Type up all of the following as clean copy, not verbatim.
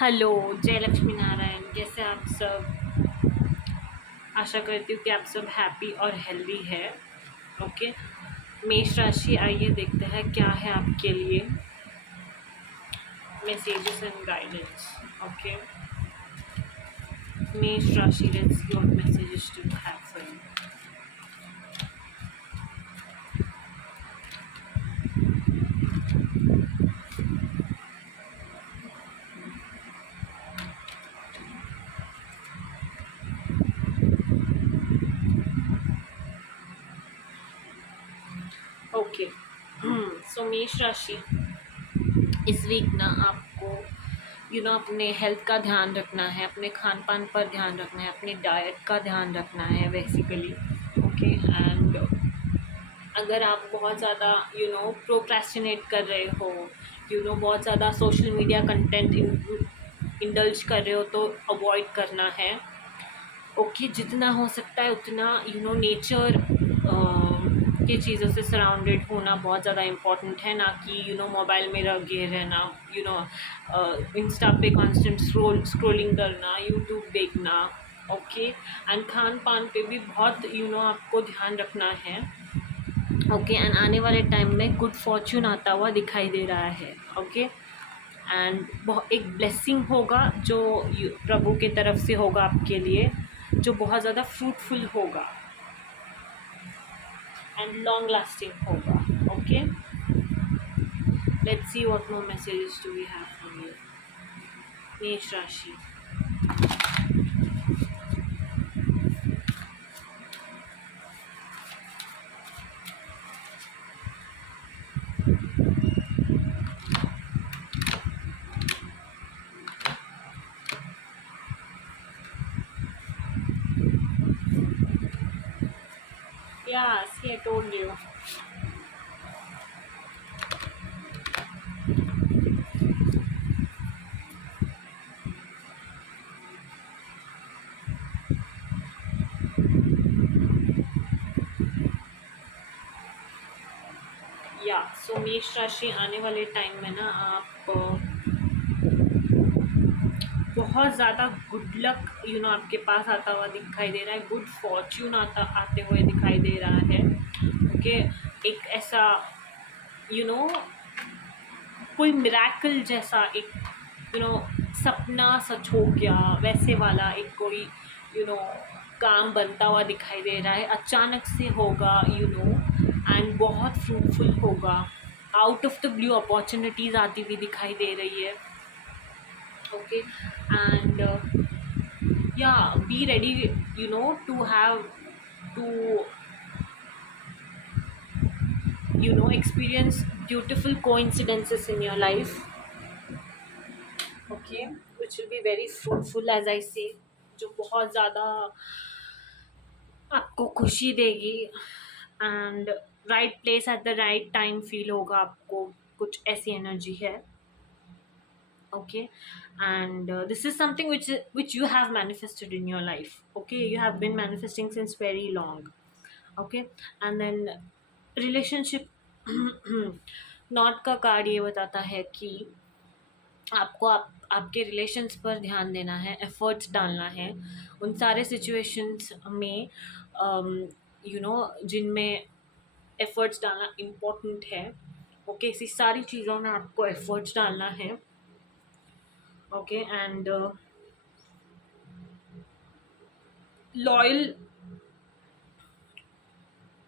Hello, जय लक्ष्मी नारायण। कैसे आप सब? आशा करती हूँ कि आप सब हैप्पी और हेल्दी है। ओके। मेष राशि, आइए देखते हैं क्या है आपके लिए मैसेजेस एंड गाइडेंस। ओके। मेष राशि, let's see what messages do have for you. Okay. So मेष राशि, इस वीक ना आपको अपने हेल्थ का ध्यान रखना है, अपने खान पान पर ध्यान रखना है, अपनी डाइट का ध्यान रखना है बेसिकली। ओके। एंड अगर आप बहुत ज़्यादा प्रोक्रेस्टिनेट कर रहे हो, बहुत ज़्यादा सोशल मीडिया कंटेंट इंडल्ज कर रहे हो तो अवॉइड करना है। ओके। जितना हो सकता है उतना नेचर के चीज़ों से सराउंडेड होना बहुत ज़्यादा इम्पॉर्टेंट है, ना कि मोबाइल में लगे रहना, इंस्टा पे कांस्टेंट स्क्रोलिंग करना, यूट्यूब देखना। ओके। एंड खान पान पे भी बहुत आपको ध्यान रखना है। ओके। एंड आने वाले टाइम में गुड फॉर्च्यून आता हुआ दिखाई दे रहा है। ओके। एंड बहुत एक ब्लेसिंग होगा जो प्रभु के तरफ से होगा आपके लिए, जो बहुत ज़्यादा फ्रूटफुल होगा एंड लॉन्ग लास्टिंग होगा। Okay. Let's see what more messages do we have from you, मेष राशि। Yeah, see, I told you. या सो मेष राशि, आने वाले टाइम में ना आप बहुत ज़्यादा गुड लक आपके पास आता हुआ दिखाई दे रहा है, गुड फॉर्च्यून आते हुए दिखाई दे रहा है। ओके। एक ऐसा यू नो कोई मिराकल जैसा एक सपना सच हो गया वैसे वाला एक कोई यू नो काम बनता हुआ दिखाई दे रहा है, अचानक से होगा एंड बहुत फ्रूटफुल होगा। Out of the blue opportunities आती हुई दिखाई दे रही है। Okay. And yeah be ready to have to experience beautiful coincidences in your life. Okay, which will be very fruitful, as I say, जो बहुत ज़्यादा आपको खुशी देगी and right place at the right time feel होगा आपको, कुछ ऐसी एनर्जी है। Okay. And this is something which you have manifested in your life. Okay, you have been manifesting since very long. Okay. And then relationship not का card ये बताता है कि आपको आपके रिलेशंस पर ध्यान देना है, एफर्ट्स डालना है उन सारे सिचुएशंस में जिनमें एफर्ट्स डालना इम्पोर्टेंट है। ओके। इसी सारी चीज़ों में आपको एफर्ट्स डालना है। ओके। एंड लॉयल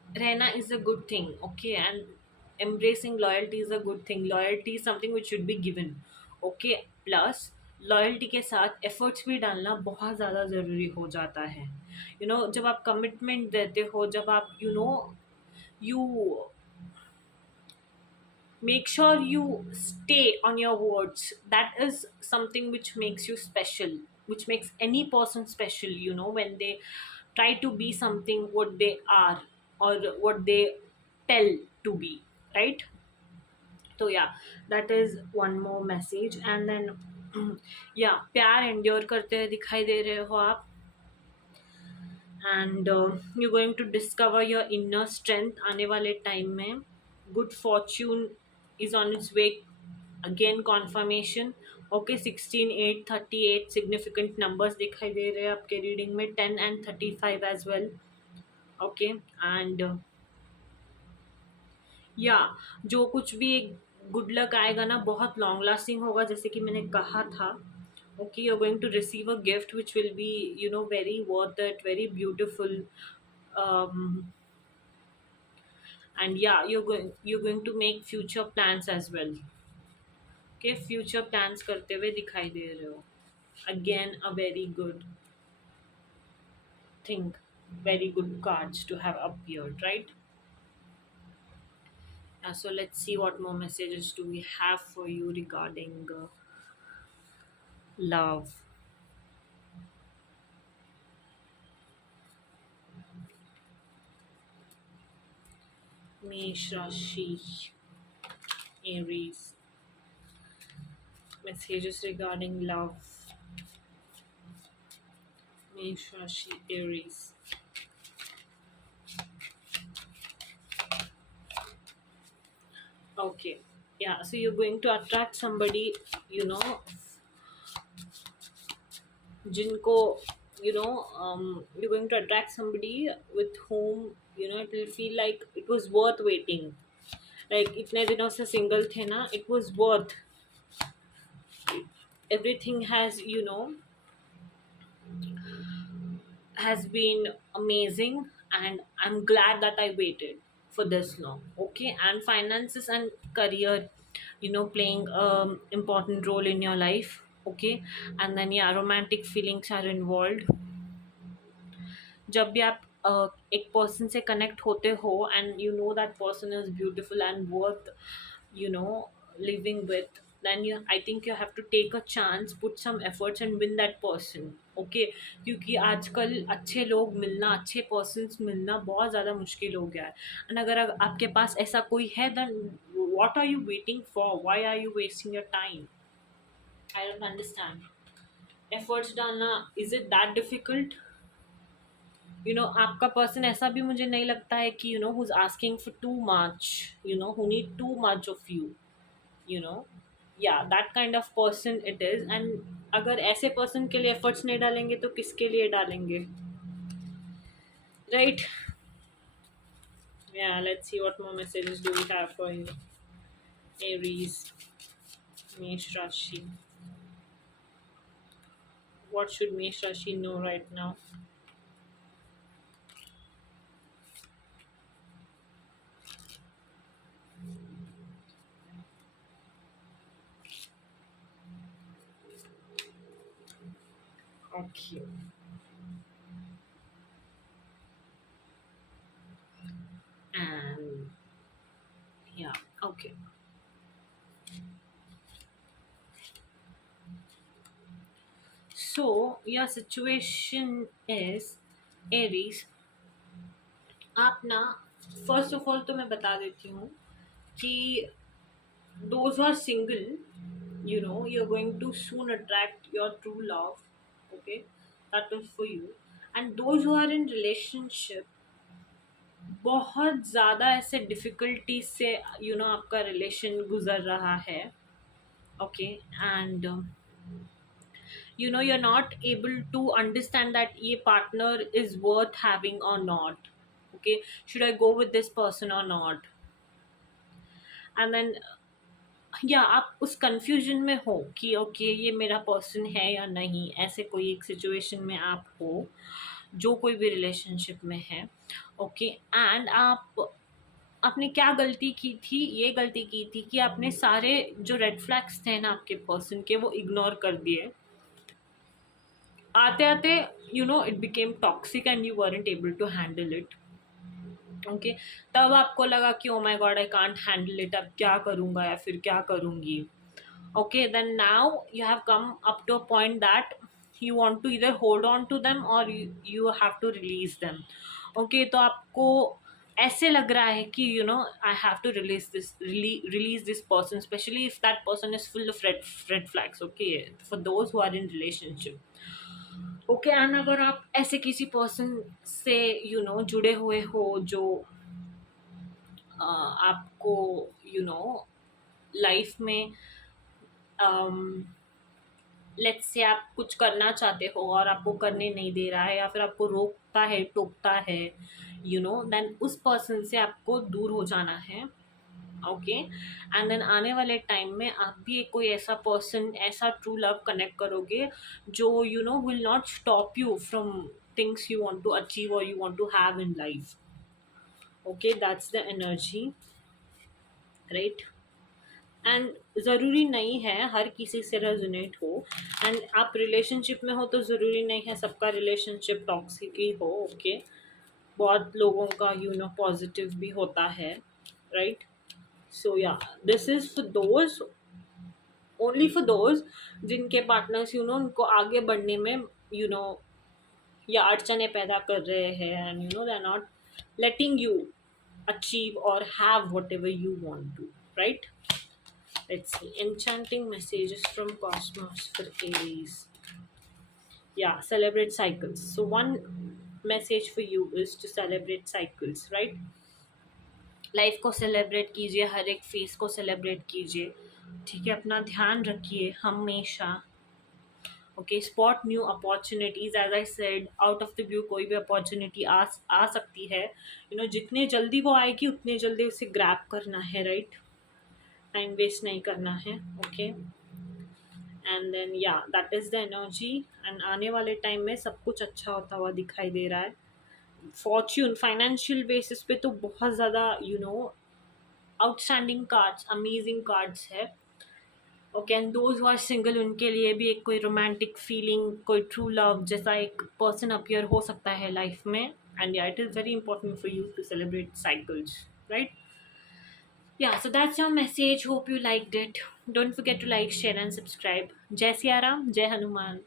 रहना is a good thing. Okay. And embracing loyalty is a good thing. Loyalty is something which should be given. Okay. Plus loyalty के साथ एफर्ट्स भी डालना बहुत ज़्यादा ज़रूरी हो जाता है। जब आप कमिटमेंट देते हो, जब आप you make sure you stay on your words, that is something which makes you special, which makes any person special, when they try to be something what they are or what they tell to be, right? So yeah, that is one more message. And then yeah, प्यार endure करते हुए दिखाई दे रहे हो आप, and you going to discover your inner strength आने वाले टाइम में। Good fortune is on its way, again confirmation. Okay 16, 8, 38 significant numbers दिखाई दे रहे हैं आपके रीडिंग में, 10 and 35 as well. Okay and या जो कुछ भी एक गुड लक आएगा ना बहुत लॉन्ग लास्टिंग होगा, जैसे कि मैंने कहा था। Okay you are going to receive a gift which will be very worth it, very beautiful, and yeah, you're going to make future plans as well. Okay, future plans करते हुए दिखाई दे रहे हो। Again a very good thing, very good cards to have appeared, right? So let's see what more messages do we have for you regarding love. Mesh Rashi, Aries. Messages regarding love. Mesh Rashi, Aries. Okay. Yeah, so you're going to attract somebody, you know, जिनको you're going to attract somebody with whom it will feel like it was worth waiting, like इतने दिनों से single थे ना, it was worth, everything has been amazing, and I'm glad that I waited for this long. Okay, and finances and career playing important role in your life. Okay, and then yeah, romantic feelings are involved जब भी आप एक person से connect होते हो and you know that person is beautiful and worth living with, then I think you have to take a chance, put some efforts and win that person. Okay, क्योंकि आजकल अच्छे लोग मिलना, अच्छे पर्सन्स मिलना बहुत ज़्यादा मुश्किल हो गया है। एंड अगर आपके पास ऐसा कोई है, then what are you waiting for? Why are you wasting your time? I don't understand. Efforts डालना, is it that difficult? आपका पर्सन ऐसा भी मुझे नहीं लगता है कि who is asking for too much, who need too much of you, you know या that kind of person it is. And अगर ऐसे पर्सन के लिए एफर्ट्स नहीं डालेंगे तो किसके लिए डालेंगे, right? Yeah let's see what more messages do we have for you, Aries, मेष राशि। What should Mesh Rashi know right now? Okay. And yeah, okay. So your situation is Aries, आप ना फर्स्ट ऑफ ऑल तो मैं बता देती हूँ कि those who are single, you're going to soon attract your true love. Okay, that is for you. And those who are in relationship, बहुत ज़्यादा ऐसे डिफ़िकल्टी से आपका रिलेशन गुजर रहा है। Okay and you're not able to understand that ये partner is worth having or not. Okay, should I go with this person or not? And then या आप उस कंफ्यूजन में हो कि ओके ये मेरा पर्सन है या नहीं, ऐसे कोई एक सिचुएशन में आप हो, जो कोई भी रिलेशनशिप में है। ओके एंड आपने क्या गलती की थी, ये गलती की थी कि आपने सारे जो रेड फ्लैग्स थे ना आपके पर्सन के, वो इग्नोर कर दिए। आते आते it became toxic and you weren't able to handle it. Okay, तब आपको लगा कि oh my god I can't handle it, अब क्या करूँगा या फिर क्या करूँगी। Okay, then now you have come up to a point that you want to either hold on to them or you have to release them. Okay, तो आपको ऐसे लग रहा है कि I have to release this person, especially if that person is full of red flags. Okay, for those who are in relationship. Okay, and अगर आप ऐसे किसी पर्सन से जुड़े हुए हो जो आपको लाइफ में लेट्स से आप कुछ करना चाहते हो और आपको करने नहीं दे रहा है या फिर आपको रोकता है, टोकता है, देन उस पर्सन से आपको दूर हो जाना है। ओके, एंड देन आने वाले टाइम में आप भी एक कोई ऐसा पर्सन, ऐसा ट्रू लव कनेक्ट करोगे जो will not stop you from things you want to achieve और you want to have in life. Okay, that's the energy, right. And ज़रूरी नहीं है हर किसी से रेजोनेट हो, एंड आप रिलेशनशिप में हो तो ज़रूरी नहीं है सबका रिलेशनशिप टॉक्सिक ही हो। ओके, बहुत लोगों का पॉजिटिव भी होता है, राइट। सो या, this is for those, only for those जिनके पार्टनर्स उनको आगे बढ़ने में यू नो या अड़चने पैदा कर रहे हैं, and they are not letting you achieve or have whatever you want to, right? Let's see. Enchanting messages from Cosmos for Aries. Yeah, celebrate cycles. So, one message for you is to celebrate cycles, right? Life को celebrate कीजिए, हर एक face को celebrate कीजिए, ठीक है। अपना ध्यान रखिए हमेशा। Okay, spot new opportunities, as I said, out of the blue कोई भी अपॉर्चुनिटी आ सकती है। जितने जल्दी वो आएगी उतने जल्दी उसे ग्रैब करना है, राइट। टाइम वेस्ट नहीं करना है। ओके, एंड देन या, that is the energy. And आने वाले टाइम में सब कुछ अच्छा होता हुआ दिखाई दे रहा है। फॉर्च्यून फाइनेंशियल बेसिस पे तो बहुत ज़्यादा आउटस्टैंडिंग कार्ड्स, अमेजिंग कार्ड्स है। Okay, and those who are single उनके लिए भी एक कोई रोमांटिक फीलिंग, कोई ट्रू लव जैसा एक पर्सन अपीयर हो सकता है लाइफ में। And yeah, it is very important for you to celebrate cycles, right. Yeah, so that's your message. Hope you liked it. Don't forget to like, share, and subscribe. Jai Siya Ram, Jai Hanuman.